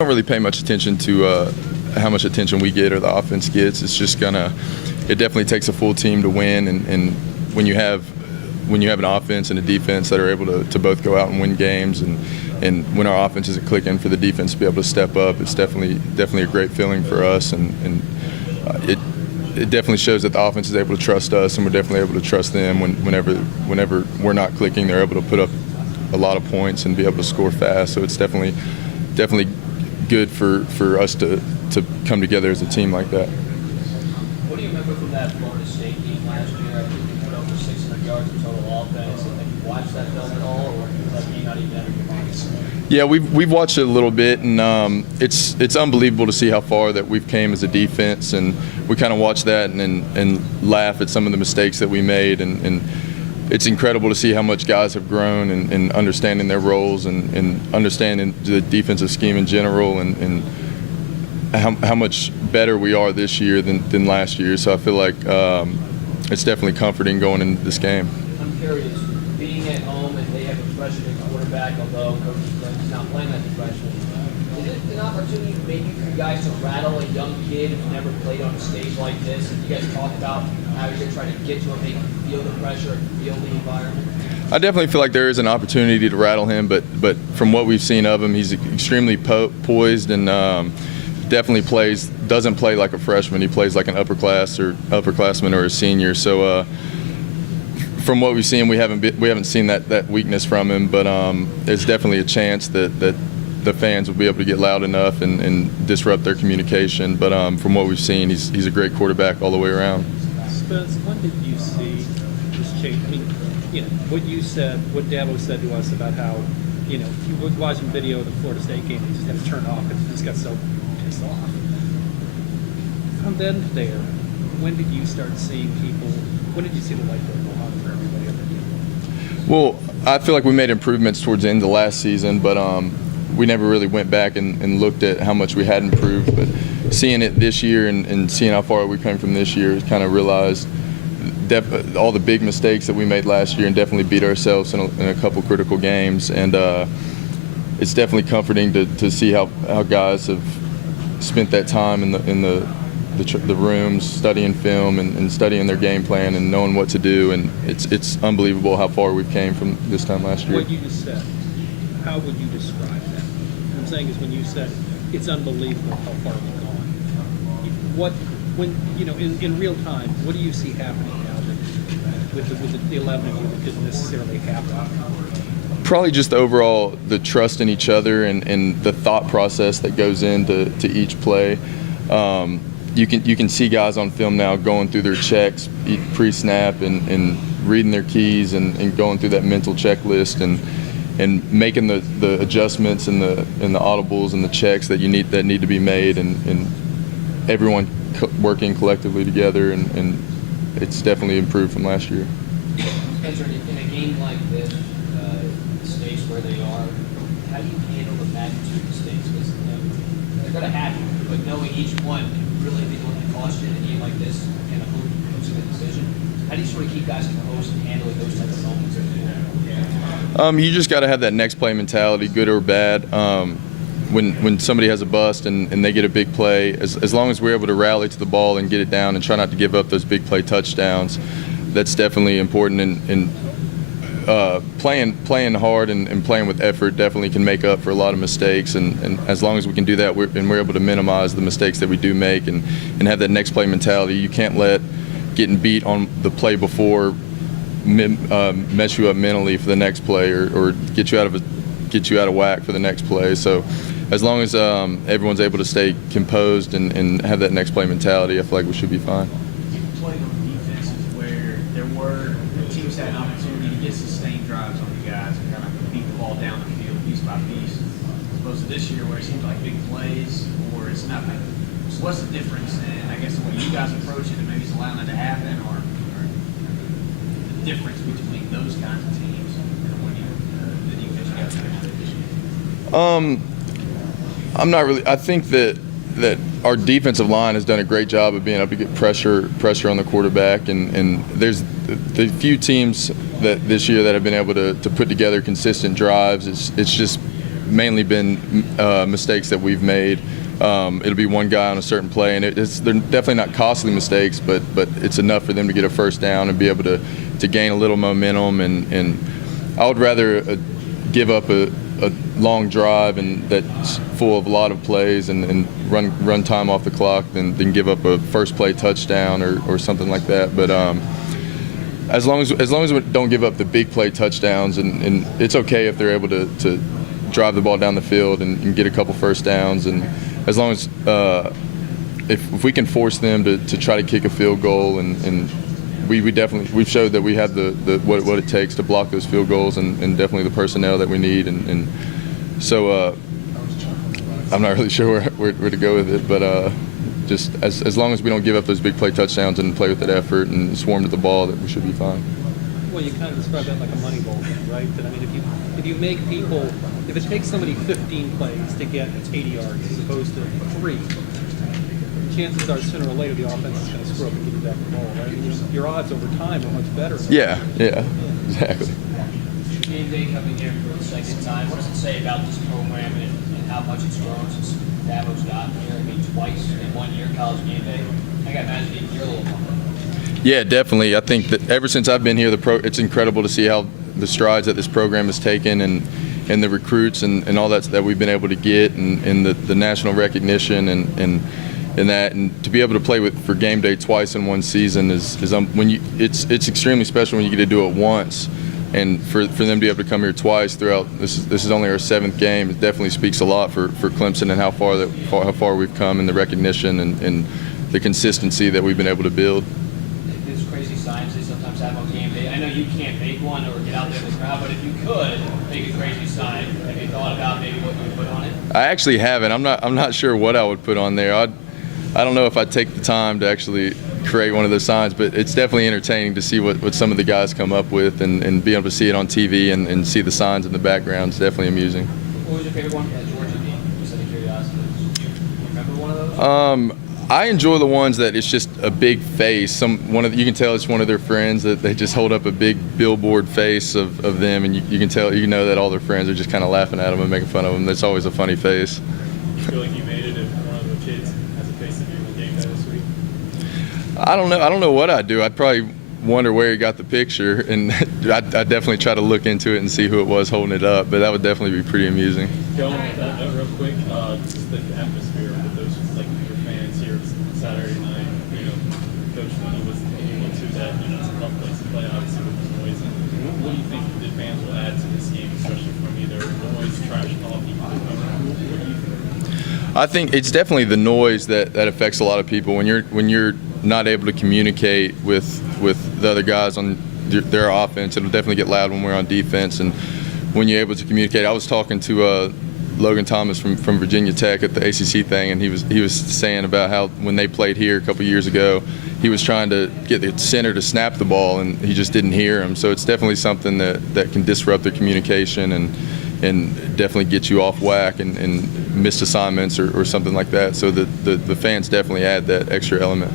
Don't really pay much attention to how much attention we get or the offense gets. It's just it definitely takes a full team to win, and when you have an offense and a defense that are able to both go out and win games, and when our offense isn't clicking, for the defense to be able to step up, it's definitely a great feeling for us, and it definitely shows that the offense is able to trust us, and we're definitely able to trust them. Whenever we're not clicking, they're able to put up a lot of points and be able to score fast. So it's definitely good for us to come together as a team like that. What do you remember from that Florida State game last year? I think you put over 600 yards of total offense. Have you watched that film at all, or is that game not even enter your mind? Yeah, we've watched it a little bit, and it's unbelievable to see how far that we've came as a defense, and we kind of watch that and laugh at some of the mistakes that we made, and it's incredible to see how much guys have grown and understanding their roles and understanding the defensive scheme in general, and how much better we are this year than last year. So I feel like it's definitely comforting going into this game. I'm curious, being at home and they have a freshman quarterback, although Coach Clemson's not playing as a freshman, is it an opportunity maybe for you guys to rattle a young kid who's never played on a stage like this? And you guys talk about how you're trying to get to him, make him feel the pressure and feel the environment? I definitely feel like there is an opportunity to rattle him, but from what we've seen of him, he's extremely poised and definitely doesn't play like a freshman. He plays like an upperclassman or a senior. So from what we've seen, we haven't seen that weakness from him, but there's definitely a chance that the fans will be able to get loud enough and disrupt their communication. But from what we've seen, he's a great quarterback all the way around. Spence, when did you see this change? I mean, what you said, what Dabo said to us about how, you were watching video of the Florida State game, he just had to turn off because he just got so pissed off. From then to there, when did you start seeing people? When did you see the light bulb go on for everybody on the team? Well, I feel like we made improvements towards the end of last season, but we never really went back and looked at how much we had improved. But seeing it this year and seeing how far we came from this year, kind of realized all the big mistakes that we made last year and definitely beat ourselves in a couple critical games. And it's definitely comforting to see how guys have spent that time in the rooms studying film and studying their game plan and knowing what to do. And it's unbelievable how far we've came from this time last year. What you just said, how would you describe that? What I'm saying is, when you said it's unbelievable how far we've gone, in real time, what do you see happening now with the 11 of you that didn't necessarily happen? Probably just the trust in each other and the thought process that goes into each play. You can see guys on film now going through their checks pre-snap and reading their keys and going through that mental checklist and making the adjustments and the audibles and the checks that need to be made, and everyone working collectively together, and it's definitely improved from last year. Spencer, in a game like this, the stakes where they are, how do you handle the magnitude of the stakes? Because they're going to happen, but knowing each one can really be going to cost you in a game like this and a losing a decision. How do you sort of keep guys composed and handling those types of moments? You just got to have that next play mentality, good or bad. When somebody has a bust and they get a big play, as long as we're able to rally to the ball and get it down and try not to give up those big play touchdowns, that's definitely important. And playing hard and playing with effort definitely can make up for a lot of mistakes. And as long as we can do that, we're able to minimize the mistakes that we do make and have that next play mentality. You can't let getting beat on the play before mess you up mentally for the next play or get you out of whack for the next play. So as long as everyone's able to stay composed and have that next play mentality, I feel like we should be fine. You played on defenses where teams had an opportunity to get sustained drives on you guys and kind of beat the ball down the field piece by piece, as opposed to this year where it seems like big plays or it's nothing. So what's the difference in, I guess, the way you guys approach it and maybe it's allowing it to happen, or the difference between those kinds of teams and when the defense you guys have? I'm not really. I think that our defensive line has done a great job of being able to get pressure on the quarterback, and there's the few teams that this year that have been able to put together consistent drives. It's just mainly been mistakes that we've made. It'll be one guy on a certain play, and they're definitely not costly mistakes, but it's enough for them to get a first down and be able to gain a little momentum. And I would rather give up a long drive and that's full of a lot of plays and run time off the clock than give up a first play touchdown or something like that. But as long as we don't give up the big play touchdowns, and it's okay if they're able to drive the ball down the field and get a couple first downs, and as long as if we can force them to try to kick a field goal, and we've showed that we have the what it takes to block those field goals, and definitely the personnel that we need, and so I'm not really sure where to go with it, but just as long as we don't give up those big play touchdowns and play with that effort and swarm to the ball, that we should be fine. Well, you kind of describe that like a money ball thing, right? That, I mean, if you make people, if it takes somebody 15 plays to get 80 yards as opposed to 3, chances are sooner or later the offense is going to screw up and give you back the ball, right? I mean, your odds over time are much better. Yeah, exactly. Game day coming here for the second time. What does it say about this program and how much it's grown since Dabo's gotten here? I mean, twice in 1 year college game day. I got to imagine even you're a little humble. Yeah, definitely. I think that ever since I've been here, it's incredible to see how the strides that this program has taken and the recruits and all that we've been able to get and the national recognition and that, and to be able to play for game day twice in one season is it's extremely special when you get to do it once, and for them to be able to come here twice throughout this is only our 7th game. It definitely speaks a lot for Clemson and how far we've come in the recognition and the consistency that we've been able to build. There's crazy signs they sometimes have on game day. I know you can't make one or get out there in the crowd, but if you could make a crazy sign, have you thought about maybe what you would put on it? I actually haven't. I'm not sure what I would put on there. I don't know if I'd take the time to actually create one of those signs, but it's definitely entertaining to see what some of the guys come up with and be able to see it on TV and see the signs in the background. It's definitely amusing. What was your favorite one? Georgia game, just out of curiosity. Do you remember one of those? I enjoy the ones that it's just a big face. You can tell it's one of their friends, that they just hold up a big billboard face of them, and you can know that all their friends are just kind of laughing at them and making fun of them. That's always a funny face. You feel like you made it if one of the kids has a face of you in the game this week? I don't know what I'd do. I'd probably wonder where he got the picture, and I'd definitely try to look into it and see who it was holding it up. But that would definitely be pretty amusing. Going with that real quick, just the atmosphere with those like your fans here Saturday night. You know, Coach Shuey was able to that. You know, it's a tough place to play, obviously with the noise. And what do you think the fans will add to this game, especially from either noise, trash talking? What do you think? I think it's definitely the noise that affects a lot of people. When you're not able to communicate with the other guys on their offense, it'll definitely get loud when we're on defense. And when you're able to communicate, I was talking to Logan Thomas from Virginia Tech at the ACC thing, and he was saying about how when they played here a couple years ago, he was trying to get the center to snap the ball, and he just didn't hear him. So it's definitely something that can disrupt their communication and definitely get you off whack and missed assignments or something like that. So the fans definitely add that extra element.